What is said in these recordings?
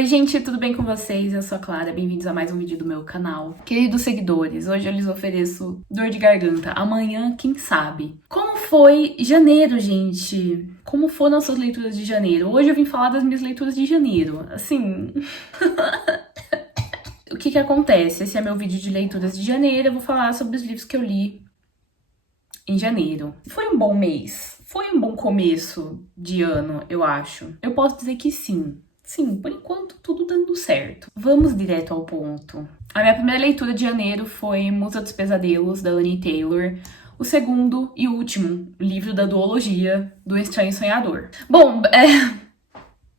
Oi gente, tudo bem com vocês? Eu sou a Clara, bem-vindos a mais um vídeo do meu canal. Queridos seguidores, hoje eu lhes ofereço dor de garganta, amanhã quem sabe. Como foi janeiro, gente? Como foram as suas leituras de janeiro? Hoje eu vim falar das minhas leituras de janeiro, assim... O que acontece? Esse é meu vídeo de leituras de janeiro, eu vou falar sobre os livros que eu li em janeiro. Foi um bom mês, foi um bom começo de ano, eu acho. Eu posso dizer que sim. Sim, por enquanto tudo dando certo. Vamos direto ao ponto. A minha primeira leitura de janeiro foi Musa dos Pesadelos, da Annie Taylor. O segundo e último livro da duologia do Estranho Sonhador. Bom,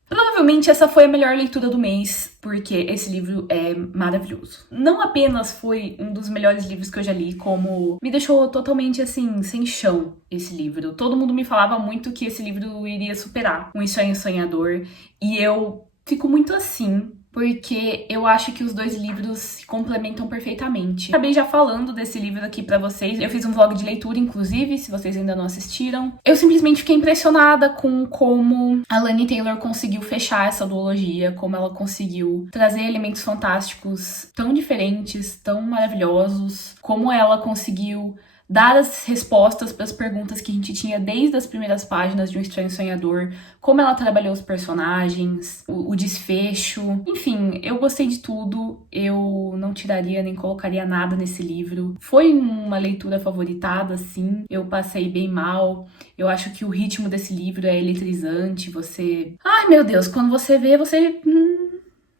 provavelmente essa foi a melhor leitura do mês, porque esse livro é maravilhoso. Não apenas foi um dos melhores livros que eu já li, como me deixou totalmente assim, sem chão esse livro. Todo mundo me falava muito que esse livro iria superar Um Estranho Sonhador, e eu fico muito assim, porque eu acho que os dois livros se complementam perfeitamente. Acabei já falando desse livro aqui pra vocês. Eu fiz um vlog de leitura, inclusive, se vocês ainda não assistiram. Eu simplesmente fiquei impressionada com como a Annie Taylor conseguiu fechar essa duologia, como ela conseguiu trazer elementos fantásticos tão diferentes, tão maravilhosos, como ela conseguiu dar as respostas para as perguntas que a gente tinha desde as primeiras páginas de Um Estranho Sonhador, como ela trabalhou os personagens, o desfecho. Enfim, eu gostei de tudo, eu não tiraria nem colocaria nada nesse livro. Foi uma leitura favoritada, sim, eu passei bem mal. Eu acho que o ritmo desse livro é eletrizante, você... Ai, meu Deus, quando você vê, você...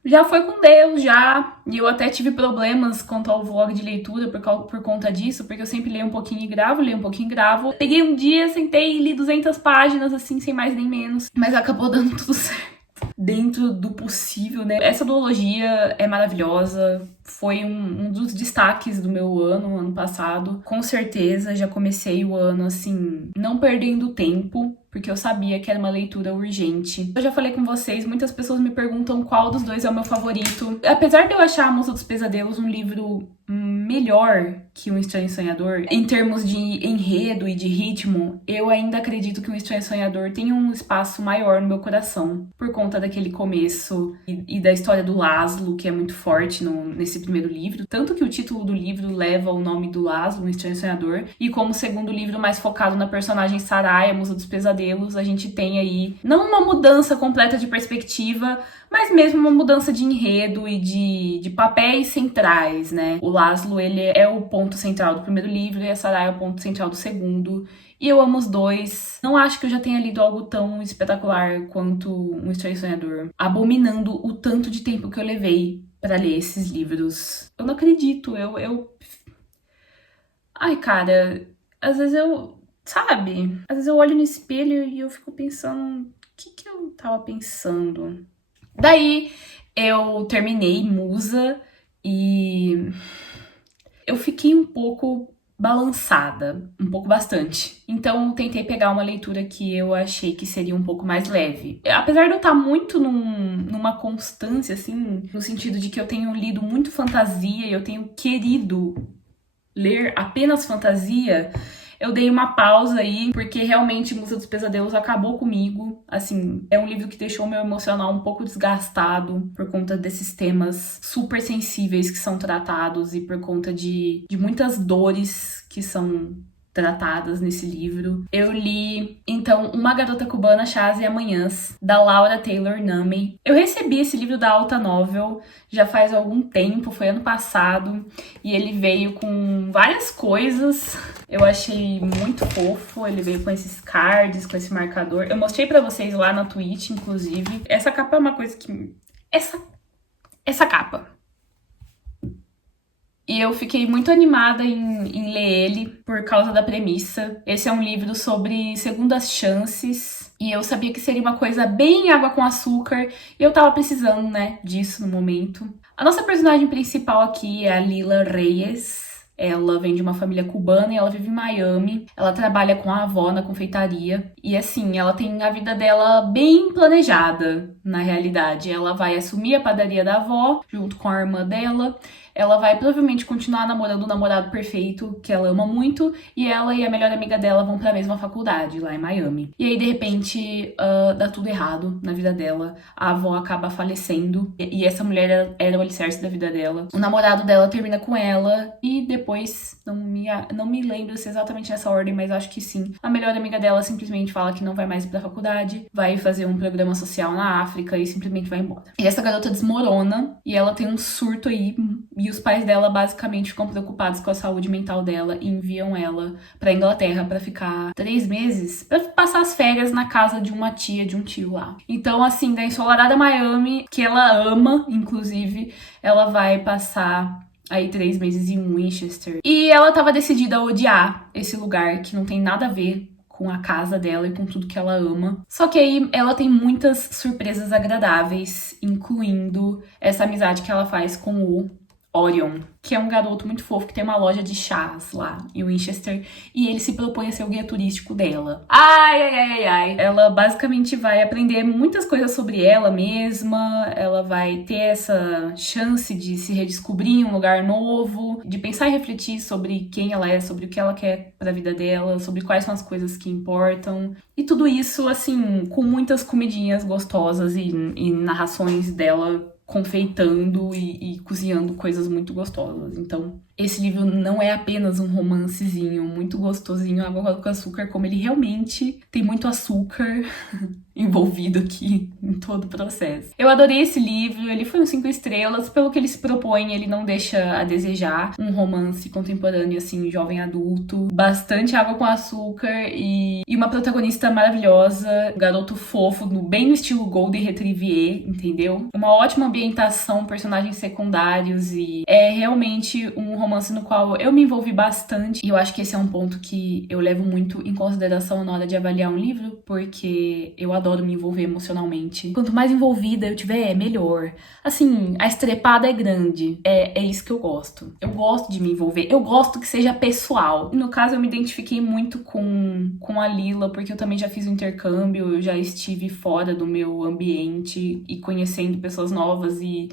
já foi com Deus, já. E eu até tive problemas quanto ao vlog de leitura por conta disso, porque eu sempre leio um pouquinho e gravo, leio um pouquinho e gravo. Peguei um dia, sentei e li 200 páginas, assim, sem mais nem menos. Mas acabou dando tudo certo. Dentro do possível, né? Essa duologia é maravilhosa. Foi um dos destaques do meu ano passado. Com certeza, já comecei o ano, assim, não perdendo tempo, porque eu sabia que era uma leitura urgente. Eu já falei com vocês, muitas pessoas me perguntam qual dos dois é o meu favorito. Apesar de eu achar A Musa dos Pesadelos um livro melhor que Um Estranho Sonhador, em termos de enredo e de ritmo, eu ainda acredito que Um Estranho Sonhador tem um espaço maior no meu coração, por conta daquele começo e da história do Laszlo, que é muito forte nesse primeiro livro. Tanto que o título do livro leva o nome do Laszlo, Um Estranho Sonhador, e como o segundo livro mais focado na personagem Sarai, a Musa dos Pesadelos, a gente tem aí, não uma mudança completa de perspectiva, mas mesmo uma mudança de enredo e de papéis centrais, né? O Laszlo, ele é o ponto central do primeiro livro e a Sarai é o ponto central do segundo. E eu amo os dois. Não acho que eu já tenha lido algo tão espetacular quanto Um Estranho Sonhador, abominando o tanto de tempo que eu levei pra ler esses livros. Eu não acredito, Ai, cara, às vezes sabe? Às vezes eu olho no espelho e eu fico pensando, o que eu tava pensando? Daí eu terminei Musa e eu fiquei um pouco balançada, um pouco bastante. Então eu tentei pegar uma leitura que eu achei que seria um pouco mais leve. Apesar de eu estar muito numa constância, assim, no sentido de que eu tenho lido muito fantasia e eu tenho querido ler apenas fantasia, eu dei uma pausa aí, porque realmente Musa dos Pesadelos acabou comigo. Assim, é um livro que deixou meu emocional um pouco desgastado por conta desses temas super sensíveis que são tratados e por conta de muitas dores que são tratadas nesse livro. Eu li, então, Uma Garota Cubana, Chás e Amanhãs, da Laura Taylor Nami. Eu recebi esse livro da Alta Novel já faz algum tempo, foi ano passado, e ele veio com várias coisas. Eu achei muito fofo, ele veio com esses cards, com esse marcador. Eu mostrei pra vocês lá na Twitch, inclusive. Essa capa é uma coisa que... Essa capa. E eu fiquei muito animada em ler ele por causa da premissa. Esse é um livro sobre segundas chances. E eu sabia que seria uma coisa bem água com açúcar. E eu tava precisando, né, disso no momento. A nossa personagem principal aqui é a Lila Reyes. Ela vem de uma família cubana e ela vive em Miami. Ela trabalha com a avó na confeitaria. E assim, ela tem a vida dela bem planejada, na realidade. Ela vai assumir a padaria da avó, junto com a irmã dela. Ela vai provavelmente continuar namorando o namorado perfeito, que ela ama muito, e ela e a melhor amiga dela vão pra mesma faculdade, lá em Miami. E aí, de repente, dá tudo errado na vida dela. A avó acaba falecendo, e essa mulher era o alicerce da vida dela. O namorado dela termina com ela, e depois, não me lembro se é exatamente nessa ordem, mas acho que sim. A melhor amiga dela simplesmente fala que não vai mais pra faculdade, vai fazer um programa social na África e simplesmente vai embora. E essa garota desmorona, e ela tem um surto aí. E os pais dela basicamente ficam preocupados com a saúde mental dela e enviam ela pra Inglaterra pra ficar 3 meses, pra passar as férias na casa de uma tia, de um tio lá. Então, assim, da ensolarada Miami, que ela ama, inclusive, ela vai passar aí 3 meses em Winchester. E ela tava decidida a odiar esse lugar, que não tem nada a ver com a casa dela e com tudo que ela ama. Só que aí ela tem muitas surpresas agradáveis, incluindo essa amizade que ela faz com o Orion, que é um garoto muito fofo que tem uma loja de chás lá em Winchester, e ele se propõe a ser o guia turístico dela. Ai. Ela basicamente vai aprender muitas coisas sobre ela mesma, ela vai ter essa chance de se redescobrir em um lugar novo, de pensar e refletir sobre quem ela é, sobre o que ela quer pra vida dela, sobre quais são as coisas que importam. E tudo isso, assim, com muitas comidinhas gostosas e narrações dela confeitando e cozinhando coisas muito gostosas. Então, esse livro não é apenas um romancezinho muito gostosinho, água com açúcar, como ele realmente tem muito açúcar envolvido aqui em todo o processo. Eu adorei esse livro, ele foi um 5 estrelas, pelo que ele se propõe, ele não deixa a desejar. Um romance contemporâneo, assim, jovem adulto, bastante água com açúcar e uma protagonista maravilhosa, um garoto fofo, bem no estilo Golden Retriever, entendeu? Uma ótima ambientação, personagens secundários e é realmente um romance no qual eu me envolvi bastante, e eu acho que esse é um ponto que eu levo muito em consideração na hora de avaliar um livro, porque eu adoro me envolver emocionalmente. Quanto mais envolvida eu tiver, melhor. Assim, a estrepada é grande. É isso que eu gosto. Eu gosto de me envolver. Eu gosto que seja pessoal. No caso, eu me identifiquei muito com a Lila, porque eu também já fiz um intercâmbio, eu já estive fora do meu ambiente e conhecendo pessoas novas e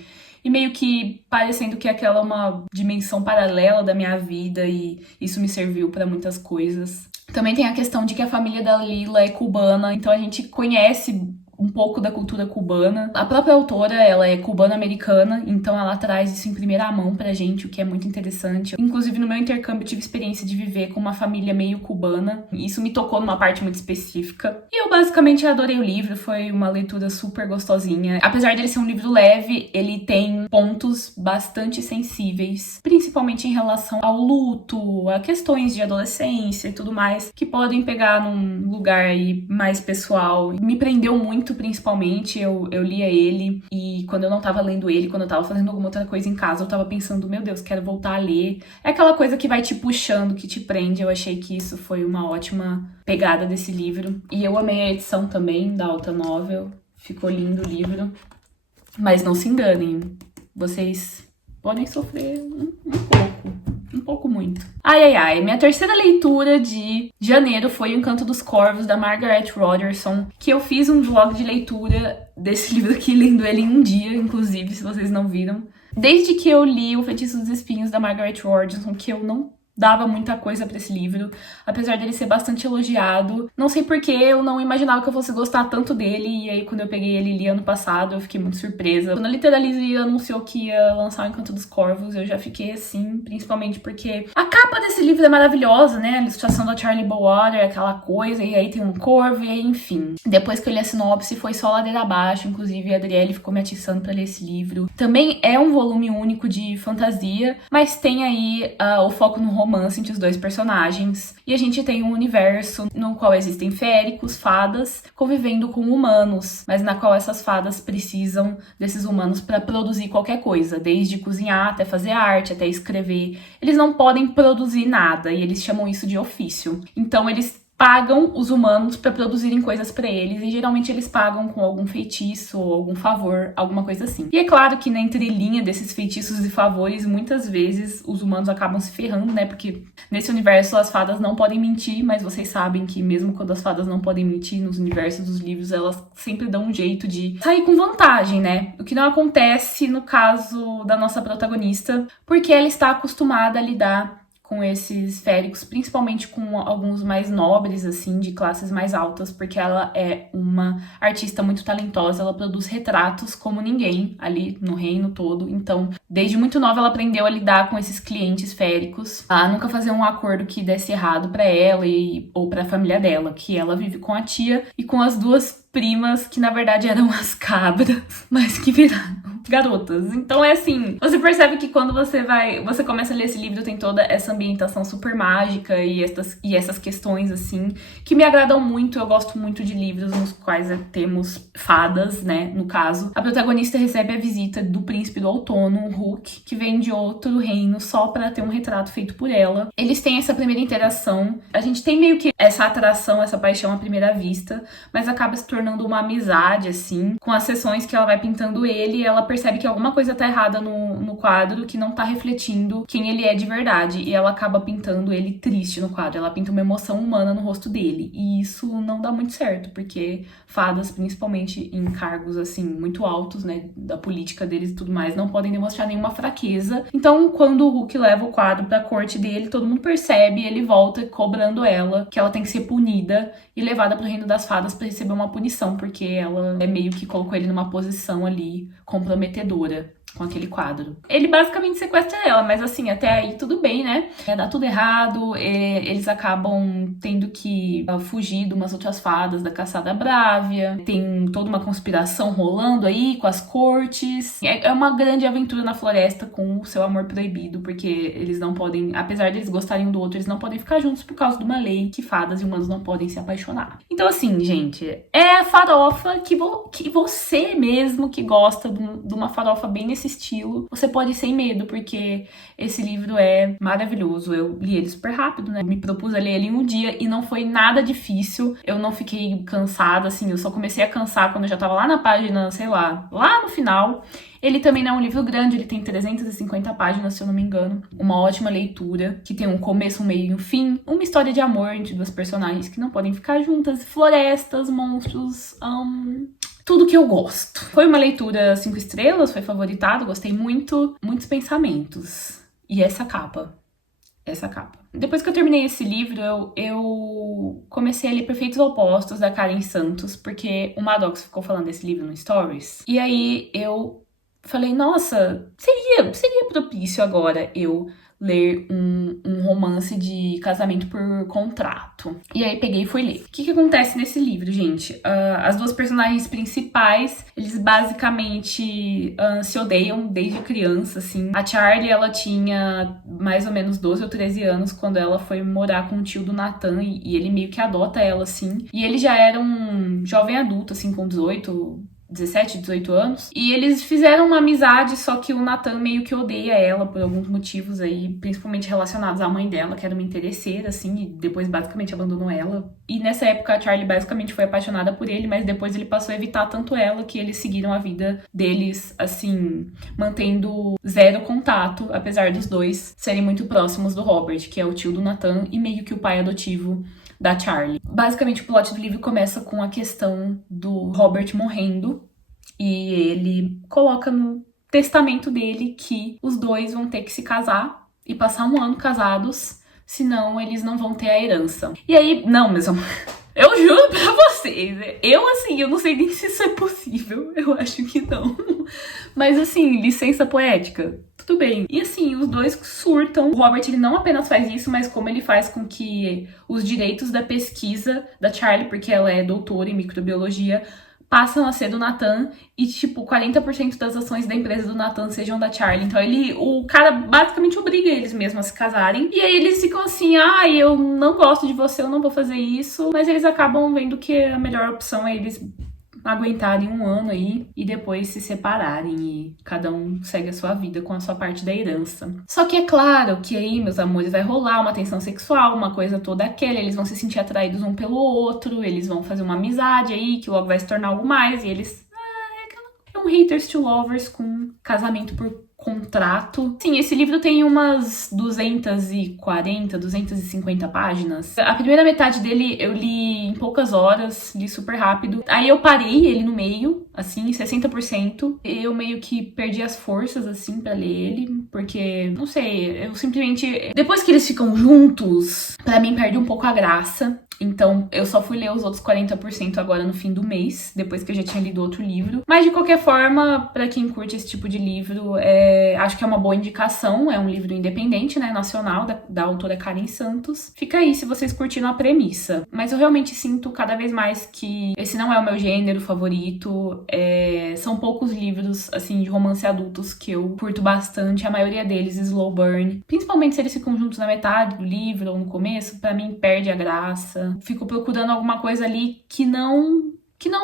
meio que parecendo que aquela é uma dimensão paralela da minha vida e isso me serviu pra muitas coisas. Também tem a questão de que a família da Lila é cubana, então a gente conhece um pouco da cultura cubana. A própria autora, ela é cubana-americana, então ela traz isso em primeira mão pra gente, o que é muito interessante. Inclusive, no meu intercâmbio, eu tive experiência de viver com uma família meio cubana. Isso me tocou numa parte muito específica. E eu basicamente adorei o livro, foi uma leitura super gostosinha. Apesar dele ser um livro leve, ele tem pontos bastante sensíveis, principalmente em relação ao luto, a questões de adolescência e tudo mais, que podem pegar num lugar aí mais pessoal. Me prendeu muito, principalmente, eu lia ele, e quando eu não tava lendo ele, quando eu tava fazendo alguma outra coisa em casa, eu tava pensando, meu Deus, quero voltar a ler. É aquela coisa que vai te puxando, que te prende. Eu achei que isso foi uma ótima pegada desse livro. E eu amei a edição também da Alta Novel, ficou lindo o livro. Mas não se enganem, vocês podem sofrer um pouco muito. Minha terceira leitura de janeiro foi O Encanto dos Corvos, da Margaret Rogerson, que eu fiz um vlog de leitura desse livro aqui, lendo ele em um dia, inclusive, se vocês não viram. Desde que eu li O Feitiço dos Espinhos, da Margaret Rogerson, que eu não dava muita coisa pra esse livro, apesar dele ser bastante elogiado. Não sei porque eu não imaginava que eu fosse gostar tanto dele, e aí quando eu peguei ele e li ano passado, eu fiquei muito surpresa. Quando a Literalize anunciou que ia lançar O Encanto dos Corvos, eu já fiquei assim, principalmente porque a capa desse livro é maravilhosa, né? A ilustração da Charlie Bowater, aquela coisa, e aí tem um corvo, e aí enfim. Depois que eu li a sinopse, foi só ladeira abaixo, inclusive a Adriele ficou me atiçando pra ler esse livro. Também é um volume único de fantasia, mas tem aí o foco no romance entre os dois personagens. E a gente tem um universo no qual existem féricos, fadas, convivendo com humanos, mas na qual essas fadas precisam desses humanos para produzir qualquer coisa, desde cozinhar até fazer arte, até escrever. Eles não podem produzir nada e eles chamam isso de ofício. Então eles pagam os humanos pra produzirem coisas pra eles, e geralmente eles pagam com algum feitiço ou algum favor, alguma coisa assim. E é claro que na entrelinha desses feitiços e favores, muitas vezes os humanos acabam se ferrando, né? Porque nesse universo as fadas não podem mentir, mas vocês sabem que mesmo quando as fadas não podem mentir nos universos dos livros, elas sempre dão um jeito de sair com vantagem, né? O que não acontece no caso da nossa protagonista, porque ela está acostumada a lidar com esses féricos, principalmente com alguns mais nobres, assim, de classes mais altas, porque ela é uma artista muito talentosa, ela produz retratos como ninguém ali no reino todo. Então, desde muito nova ela aprendeu a lidar com esses clientes féricos, a nunca fazer um acordo que desse errado pra ela ou pra família dela, que ela vive com a tia e com as duas primas, que na verdade eram as cabras, mas que viraram garotas. Então é assim, você percebe que quando você começa a ler esse livro, tem toda essa ambientação super mágica e essas questões assim, que me agradam muito. Eu gosto muito de livros nos quais temos fadas, né, no caso. A protagonista recebe a visita do príncipe do outono, o Hook, que vem de outro reino só pra ter um retrato feito por ela. Eles têm essa primeira interação, a gente tem meio que essa atração, essa paixão à primeira vista, mas acaba se tornando uma amizade, assim, com as sessões que ela vai pintando ele, ela percebe que alguma coisa tá errada no quadro, que não tá refletindo quem ele é de verdade, e ela acaba pintando ele triste no quadro, ela pinta uma emoção humana no rosto dele, e isso não dá muito certo, porque fadas, principalmente em cargos, assim, muito altos, né, da política deles e tudo mais, não podem demonstrar nenhuma fraqueza. Então, quando o Hook leva o quadro pra corte dele, todo mundo percebe, ele volta cobrando ela, que ela tem que ser punida e levada pro reino das fadas pra receber uma punição, porque ela meio que colocou ele numa posição ali comprometedora com aquele quadro. Ele basicamente sequestra ela, mas assim, até aí tudo bem, né? Dá tudo errado, eles acabam tendo que fugir de umas outras fadas da caçada brávia, tem toda uma conspiração rolando aí com as cortes. É uma grande aventura na floresta com o seu amor proibido, porque eles não podem, apesar de eles gostarem um do outro, eles não podem ficar juntos por causa de uma lei que fadas e humanos não podem se apaixonar. Então assim, gente, é a farofa que você mesmo que gosta de uma farofa bem nesse estilo, você pode ir sem medo, porque esse livro é maravilhoso. Eu li ele super rápido, né? Me propus a ler ele em um dia e não foi nada difícil. Eu não fiquei cansada, assim, eu só comecei a cansar quando eu já tava lá na página, sei lá, lá no final. Ele também não é um livro grande, ele tem 350 páginas, se eu não me engano. Uma ótima leitura, que tem um começo, um meio e um fim. Uma história de amor entre duas personagens que não podem ficar juntas. Florestas, monstros, tudo que eu gosto. Foi uma leitura 5 estrelas, foi favoritado, gostei muito. Muitos pensamentos. E essa capa. Depois que eu terminei esse livro, eu comecei a ler Perfeitos Opostos, da Karen Santos, porque o Maddox ficou falando desse livro no Stories. E aí eu falei, nossa, seria propício agora eu ler um romance de casamento por contrato. E aí peguei e fui ler. O que acontece nesse livro, gente? As duas personagens principais, eles basicamente se odeiam desde criança, assim. A Charlie, ela tinha mais ou menos 12 ou 13 anos quando ela foi morar com o tio do Nathan, e ele meio que adota ela, assim. E ele já era um jovem adulto, assim, com 17, 18 anos. E eles fizeram uma amizade, só que o Nathan meio que odeia ela por alguns motivos aí, principalmente relacionados à mãe dela, que era uma interesseira, assim, e depois basicamente abandonou ela. E nessa época a Charlie basicamente foi apaixonada por ele, mas depois ele passou a evitar tanto ela que eles seguiram a vida deles, assim, mantendo zero contato, apesar dos dois serem muito próximos do Robert, que é o tio do Nathan e meio que o pai adotivo da Charlie. Basicamente, o plot do livro começa com a questão do Robert morrendo, e ele coloca no testamento dele que os dois vão ter que se casar e passar um ano casados, senão eles não vão ter a herança. E aí, não, meus amores, eu juro pra vocês, eu não sei nem se isso é possível, eu acho que não. Mas assim, licença poética, tudo bem. E assim, os dois surtam. O Robert, ele não apenas faz isso, mas como ele faz com que os direitos da pesquisa da Charlie, porque ela é doutora em microbiologia, passam a ser do Nathan, e tipo, 40% das ações da empresa do Nathan sejam da Charlie. Então o cara basicamente obriga eles mesmos a se casarem. E aí eles ficam assim, eu não gosto de você, eu não vou fazer isso. Mas eles acabam vendo que a melhor opção é eles aguentarem um ano aí e depois se separarem e cada um segue a sua vida com a sua parte da herança. Só que é claro que aí, meus amores, vai rolar uma tensão sexual, uma coisa toda aquela, eles vão se sentir atraídos um pelo outro, eles vão fazer uma amizade aí que logo vai se tornar algo mais e eles... É um haters to lovers com casamento por contrato. Sim, esse livro tem umas 240, 250 páginas. A primeira metade dele eu li em poucas horas, li super rápido. Aí eu parei ele no meio, assim, 60%. Eu meio que perdi as forças, assim, pra ler ele, porque, não sei, eu simplesmente... Depois que eles ficam juntos, pra mim perde um pouco a graça. Então, eu só fui ler os outros 40% agora no fim do mês, depois que eu já tinha lido outro livro. Mas, de qualquer forma, pra quem curte esse tipo de livro, acho que é uma boa indicação. É um livro independente, né, nacional, da autora Karen Santos. Fica aí se vocês curtiram a premissa. Mas eu realmente sinto cada vez mais que esse não é o meu gênero favorito. São poucos livros, assim, de romance adultos que eu curto bastante. A maioria deles, slow burn. Principalmente se eles ficam juntos na metade do livro ou no começo, pra mim perde a graça. Fico procurando alguma coisa ali que não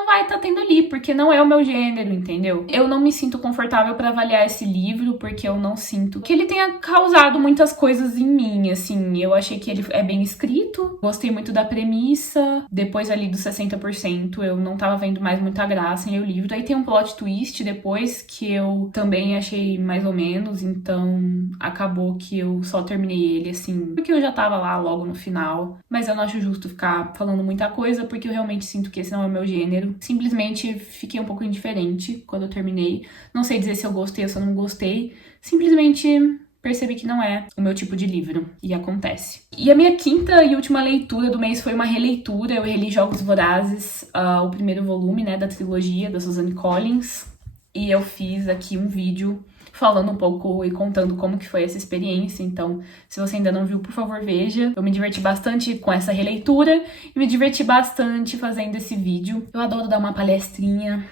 vai estar tendo ali, porque não é o meu gênero, entendeu? Eu não me sinto confortável pra avaliar esse livro, porque eu não sinto que ele tenha causado muitas coisas em mim, assim. Eu achei que ele é bem escrito, gostei muito da premissa, depois ali dos 60% eu não tava vendo mais muita graça em ler o livro. Aí tem um plot twist depois, que eu também achei mais ou menos, então acabou que eu só terminei ele, assim, porque eu já tava lá logo no final. Mas eu não acho justo ficar falando muita coisa, porque eu realmente sinto que esse não é o meu gênero. Simplesmente fiquei um pouco indiferente quando eu terminei. Não sei dizer se eu gostei ou se eu não gostei. Simplesmente percebi que não é o meu tipo de livro. E acontece. E a minha quinta e última leitura do mês foi uma releitura. Eu reli Jogos Vorazes, o primeiro volume, né, da trilogia da Suzanne Collins. E eu fiz aqui um vídeo falando um pouco e contando como que foi essa experiência. Então, se você ainda não viu, por favor, veja. Eu me diverti bastante com essa releitura e me diverti bastante fazendo esse vídeo. Eu adoro dar uma palestrinha,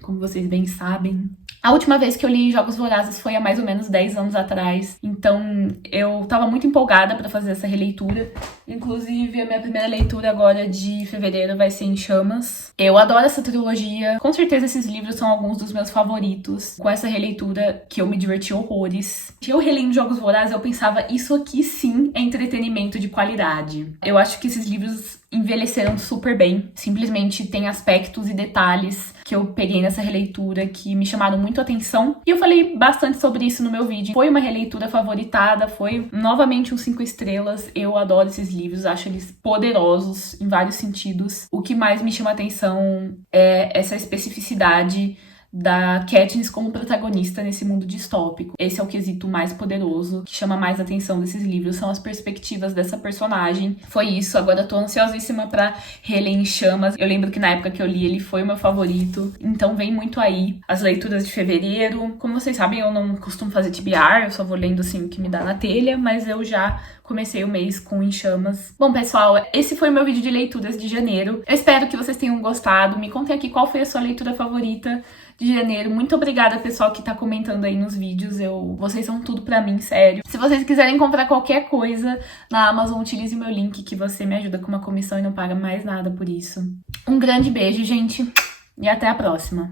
como vocês bem sabem. A última vez que eu li Jogos Vorazes foi há mais ou menos 10 anos atrás, então eu tava muito empolgada pra fazer essa releitura. Inclusive, a minha primeira leitura agora de fevereiro vai ser Em Chamas. Eu adoro essa trilogia, com certeza esses livros são alguns dos meus favoritos. Com essa releitura que eu me diverti horrores. Eu relendo Jogos Vorazes, eu pensava, isso aqui sim é entretenimento de qualidade. Eu acho que esses livros envelheceram super bem. Simplesmente tem aspectos e detalhes que eu peguei nessa releitura que me chamaram muito a atenção. E eu falei bastante sobre isso no meu vídeo. Foi uma releitura favoritada, foi novamente um 5 estrelas. Eu adoro esses livros, acho eles poderosos em vários sentidos. O que mais me chama a atenção é essa especificidade da Katniss como protagonista nesse mundo distópico. Esse é o quesito mais poderoso, que chama mais atenção desses livros, são as perspectivas dessa personagem. Foi isso, agora eu tô ansiosíssima pra reler Em Chamas. Eu lembro que na época que eu li ele foi o meu favorito, então vem muito aí. As leituras de fevereiro, como vocês sabem, eu não costumo fazer TBR, eu só vou lendo assim o que me dá na telha, mas eu já comecei o mês com Em Chamas. Bom, pessoal, esse foi o meu vídeo de leituras de janeiro. Eu espero que vocês tenham gostado. Me contem aqui qual foi a sua leitura favorita de janeiro. Muito obrigada, pessoal, que tá comentando aí nos vídeos. Vocês são tudo pra mim, sério. Se vocês quiserem comprar qualquer coisa na Amazon, utilize meu link, que você me ajuda com uma comissão e não paga mais nada por isso. Um grande beijo, gente, e até a próxima.